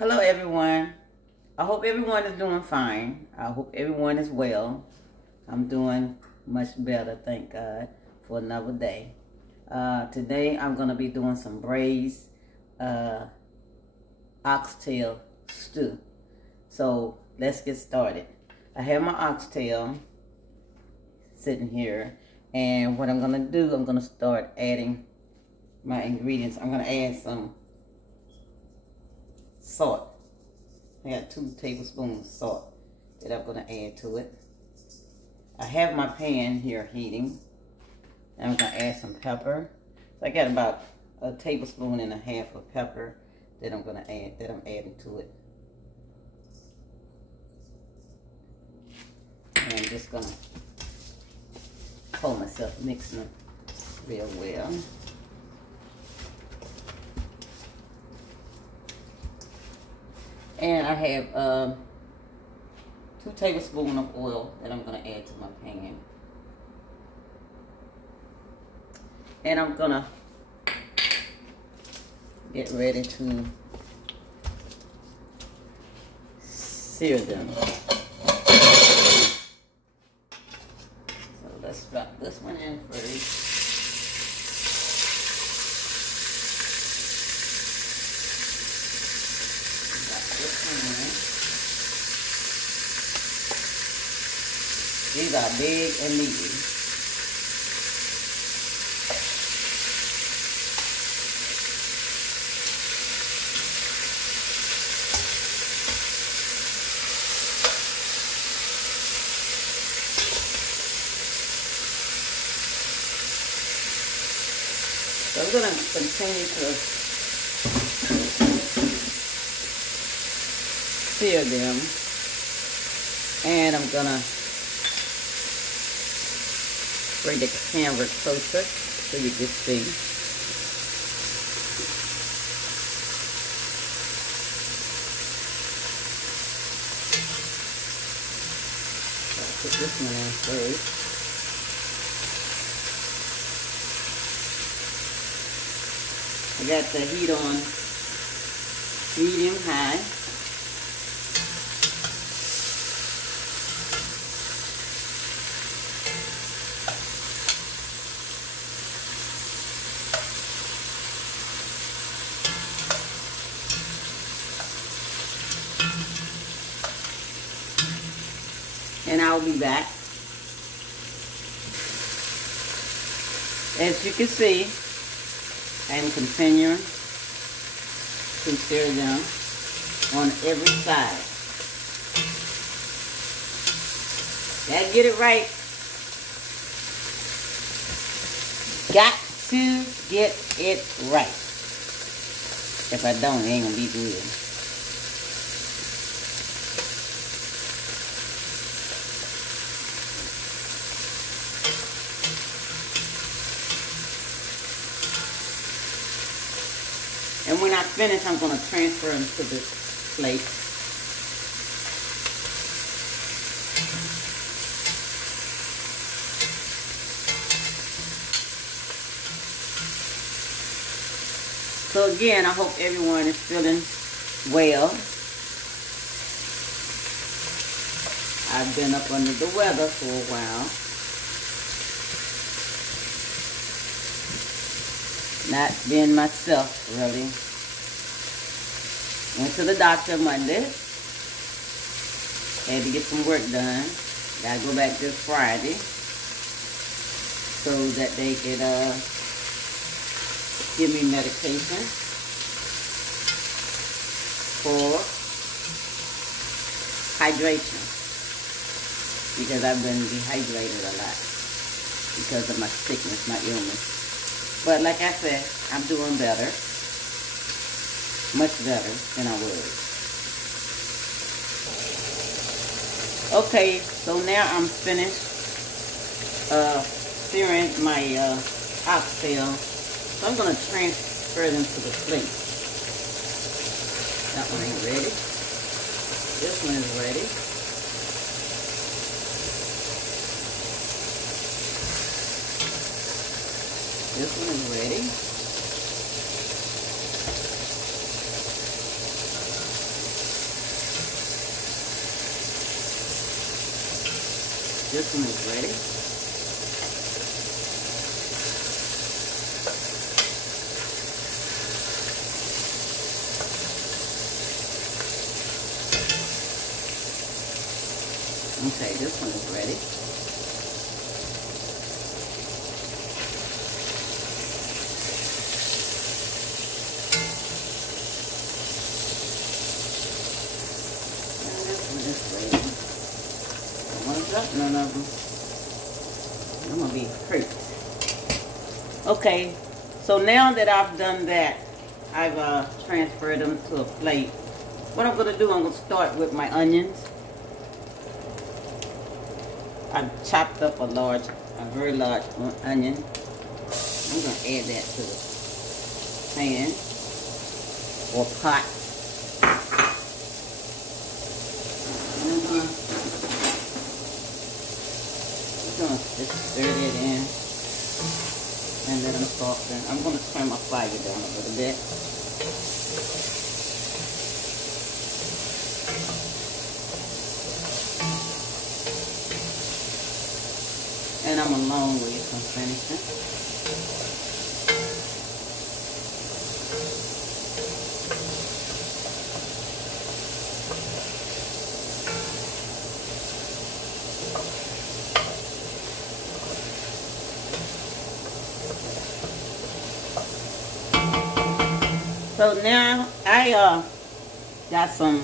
Hello everyone. I hope everyone is doing fine. I hope everyone is well. I'm doing much better, thank God, for another day. Today I'm going to be doing some braised oxtail stew. So let's get started. I have my oxtail sitting here, and what I'm going to do, I'm going to start adding my ingredients. I'm going to add some salt. I got 2 tablespoons of salt that I'm going to add to it. I have my pan here heating. I'm going to add some pepper. So I got about 1.5 tablespoons of pepper that I'm going to add, that I'm adding to it. And I'm just going to hold myself mixing it real well. And I have 2 tablespoons of oil that I'm going to add to my pan. And I'm going to get ready to sear them. So let's drop this one in first. These are big and meaty. So I'm going to continue to sear them, and I'm going to bring the camera closer so you can see. I'll put this one in first. I got the heat on medium high. And I'll be back. As you can see, I'm continuing to stir them on every side. Gotta get it right. Got to get it right. If I don't, it ain't gonna be good. And when I finish, I'm going to transfer them to the plate. So again, I hope everyone is feeling well. I've been up under the weather for a while. Not being myself, really. Went to the doctor Monday. Had to get some work done. Gotta go back this Friday so that they could give me medication for hydration, because I've been dehydrated a lot because of my sickness, my illness. But like I said, I'm doing better. Much better than I was. Okay, so now I'm finished searing my oxtail. So I'm going to transfer them to the plate. That one ain't ready. This one is ready. This one is ready. This one is ready. Okay, this one is ready. And this one is ready. I want to drop none of them. I'm going to be hurt. Okay, so now that I've done that, I've transferred them to a plate. What I'm going to do, I'm going to start with my onions. I've chopped up a very large onion. I'm going to add that to the pan or pot. I'm going to just stir it in and let them soften. I'm going to turn my fire down a little bit. And I'm a long way from finishing. So now I got some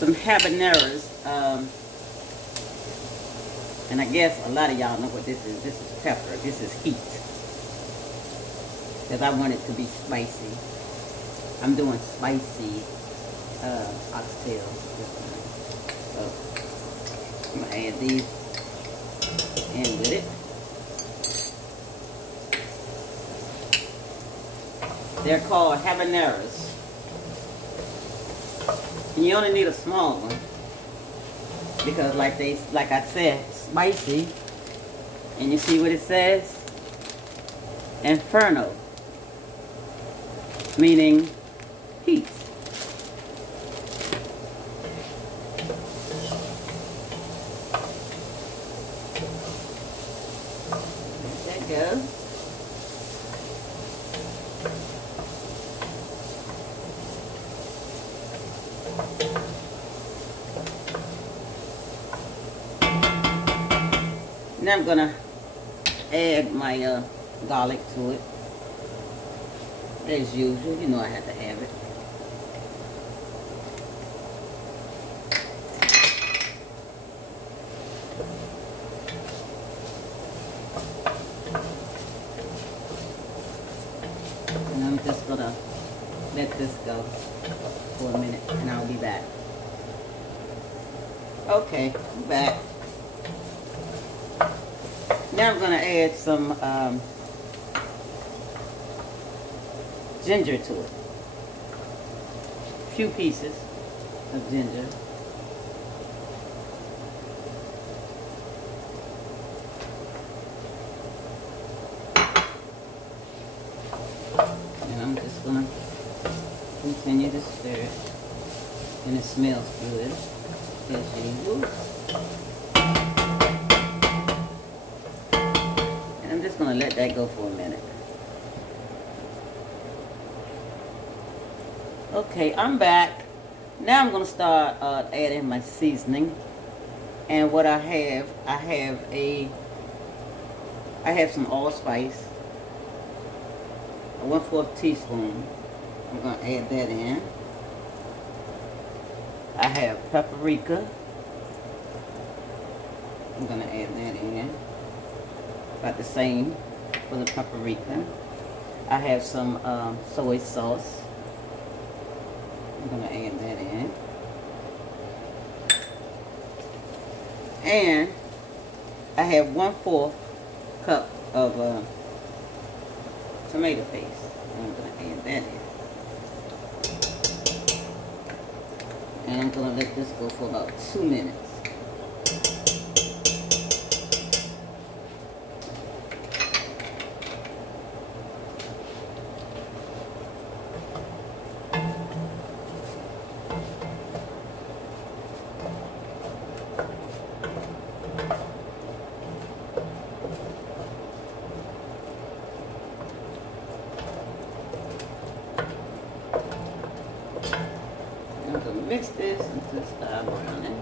habaneros. And I guess a lot of y'all know what this is. This is pepper. This is heat. Because I want it to be spicy. I'm doing spicy oxtail. So I'm going to add these in with it. They're called habaneros. And you only need a small one. Because like I said, spicy. And you see what it says? Inferno. Meaning heat. There that goes. Now I'm gonna add my garlic to it. As usual, you know I have to have it. And I'm just gonna let this go for a minute and I'll be back. Okay, I'm back. Now I'm going to add some ginger to it. A few pieces of ginger. And I'm just going to continue to stir it. And it smells good, as usual. I'm just going to let that go for a minute. Okay, I'm back. Now I'm going to start adding my seasoning. And what I have some allspice. A 1/4 teaspoon. I'm going to add that in. I have paprika. I'm going to add that in. About the same for the paprika. I have some soy sauce. I'm going to add that in. And I have 1/4 cup of tomato paste. I'm going to add that in. And I'm going to let this go for about 2 minutes. mix this and just start browning,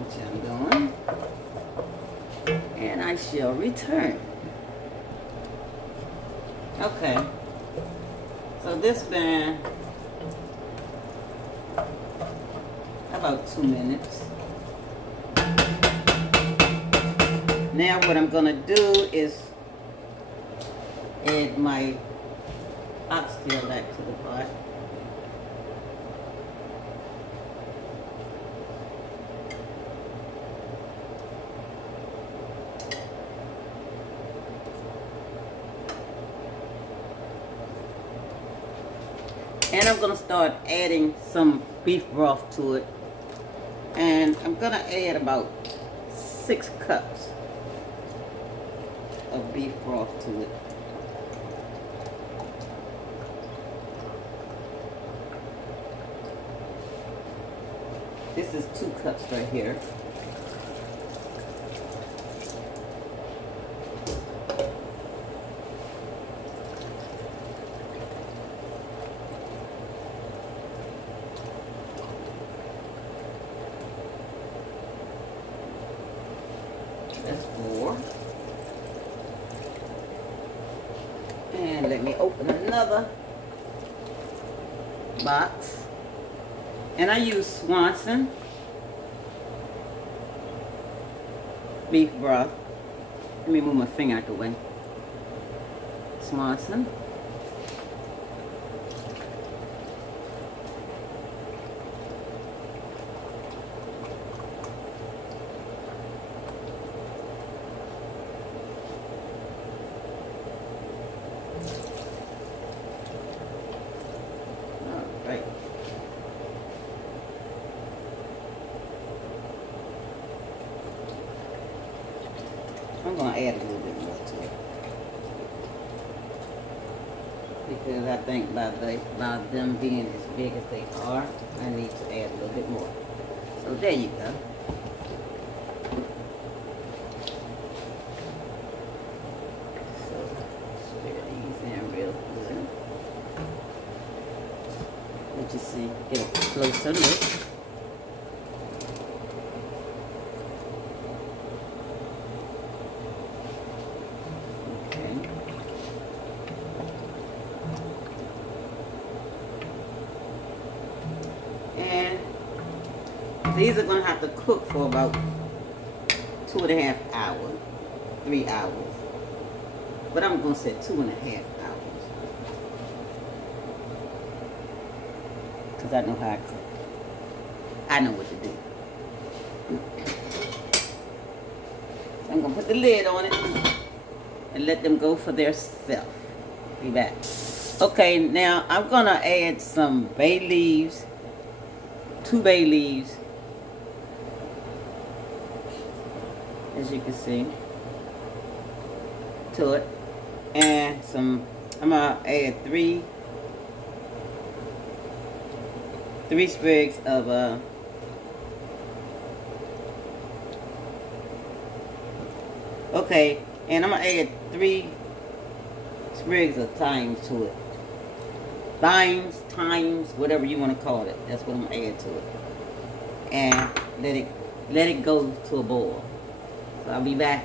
which I'm doing. And I shall return. Okay. So this been about 2 minutes. Now what I'm gonna do is add my oxtail back to the pot. And I'm gonna start adding some beef broth to it. And I'm gonna add about 6 cups of beef broth to it. This is 2 cups right here. That's 4. And let me open another box. And I use Swanson beef broth. Let me move my finger out the way. Swanson. Right. I'm going to add a little bit more to it. Because I think by them being as big as they are, I need to add a little bit more. So there you go. So spread these in real good. Let you see, get a closer look. Okay. And these are going to have to cook for about 2.5 hours, 3 hours. But I'm going to say 2.5 hours. Because I know how I cook. I know what to do. So I'm going to put the lid on it and let them go for their self. Be back. Okay, now I'm going to add some bay leaves, 2 bay leaves, as you can see, to it. And some, I'm going to add 3 sprigs of okay, and I'm gonna add 3 sprigs of thyme to it. Thymes, whatever you want to call it. That's what I'm gonna add to it. And let it go to a boil. So I'll be back.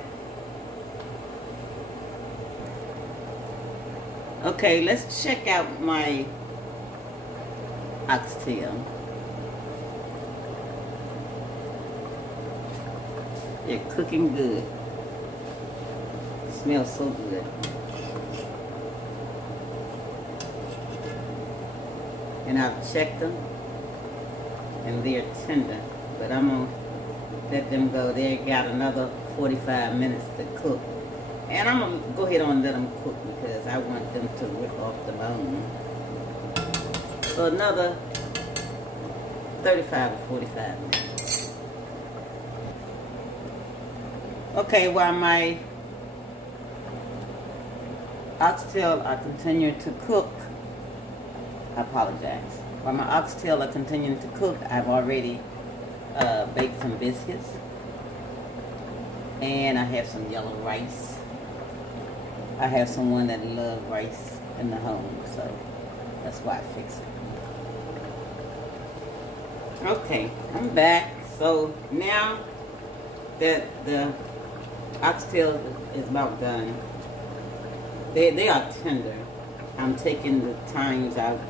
Okay, let's check out my oxtail. They're cooking good. It smells so good. And I've checked them and they're tender, but I'm gonna let them go. They got another 45 minutes to cook. And I'm gonna go ahead and let them cook because I want them to rip off the bone. So another 35 or 45 minutes. Okay, while my oxtail are continuing to cook, I apologize. While my oxtail are continuing to cook, I've already baked some biscuits. And I have some yellow rice. I have someone that loves rice in the home, so that's why I fix it. Okay, I'm back. So now that the oxtail is about done, they are tender. I'm taking the thymes out,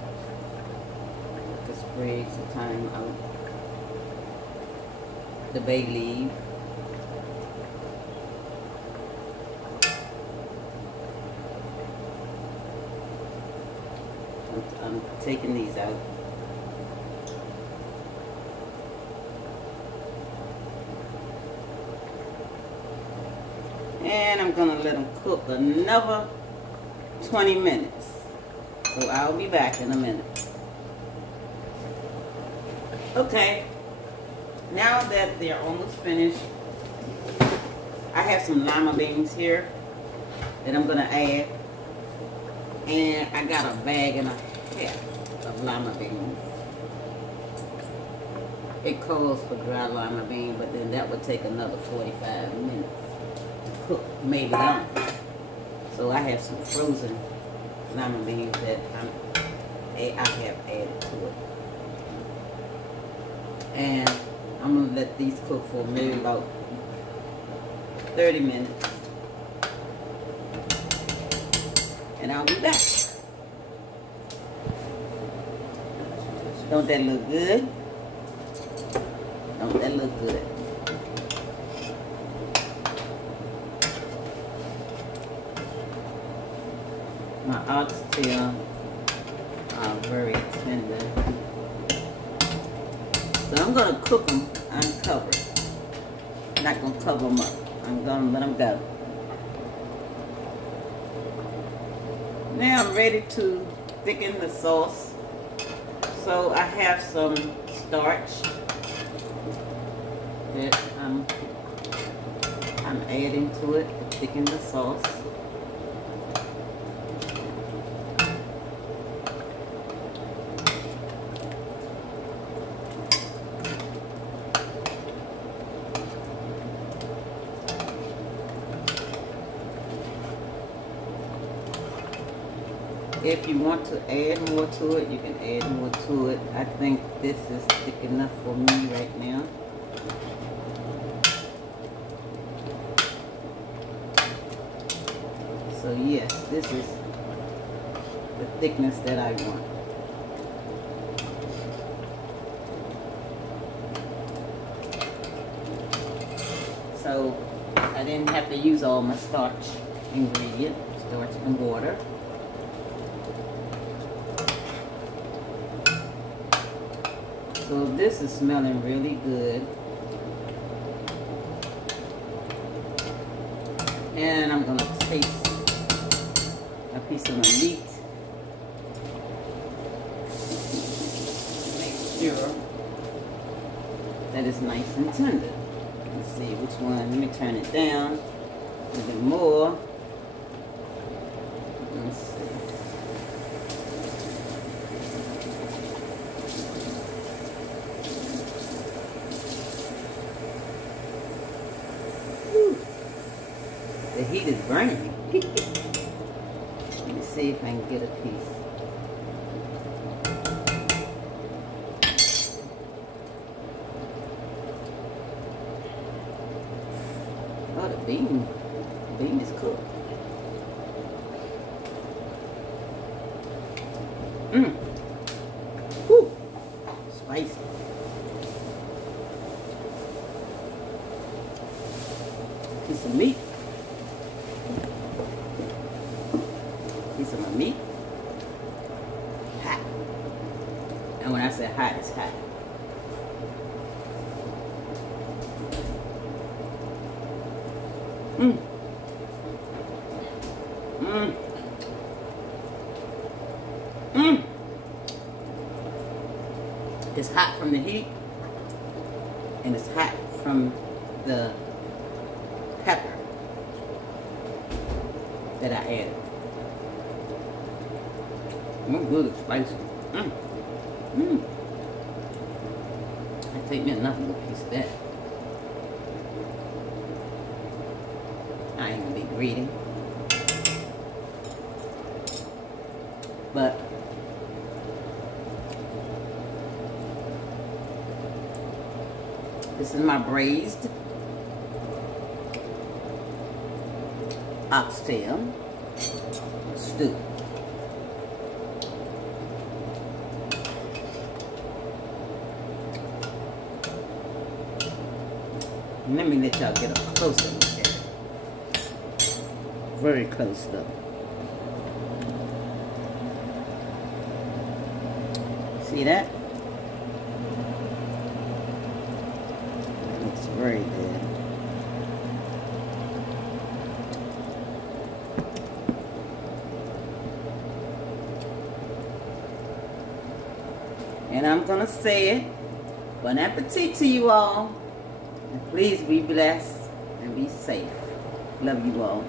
the sprigs of thyme out, the bay leaf. I'm taking these out. And I'm gonna let them cook another 20 minutes. So I'll be back in a minute. Okay, now that they're almost finished, I have some lima beans here that I'm gonna add. And I got a bag and a half of lima beans. It calls for dry lima bean, but then that would take another 45 minutes to cook, maybe longer. So I have some frozen lima beans that I have added to it. And I'm gonna let these cook for maybe about 30 minutes. And I'll be back. Don't that look good? Don't that look good? My oxtail are very tender. So I'm going to cook them uncovered. I'm not going to cover them up. I'm going to let them go. Now I'm ready to thicken the sauce. So I have some starch that I'm adding to it to thicken the sauce. If you want to add more to it, you can add more to it. I think this is thick enough for me right now. So yes, this is the thickness that I want. So I didn't have to use all my starch ingredient, starch and water. So this is smelling really good. And I'm gonna taste a piece of my meat. Make sure that it's nice and tender. Let's see which one. Let me turn it down a little bit more. Let's see. The heat is burning. Let me see if I can get a piece. Oh, the bean is cooked. Whew. Spicy. Piece of meat. Piece of my meat. Hot. And when I say hot, it's hot. It's hot from the heat, and it's hot from the pepper that I added. Good, it's spicy. I take me enough of a piece of that. I ain't gonna be greedy, but This is my braised oxtail stew. Let me let y'all get a closer look at it. Very close look. See that? It looks very good. And I'm gonna say it. Bon appetit to you all. And please be blessed and be safe. Love you all.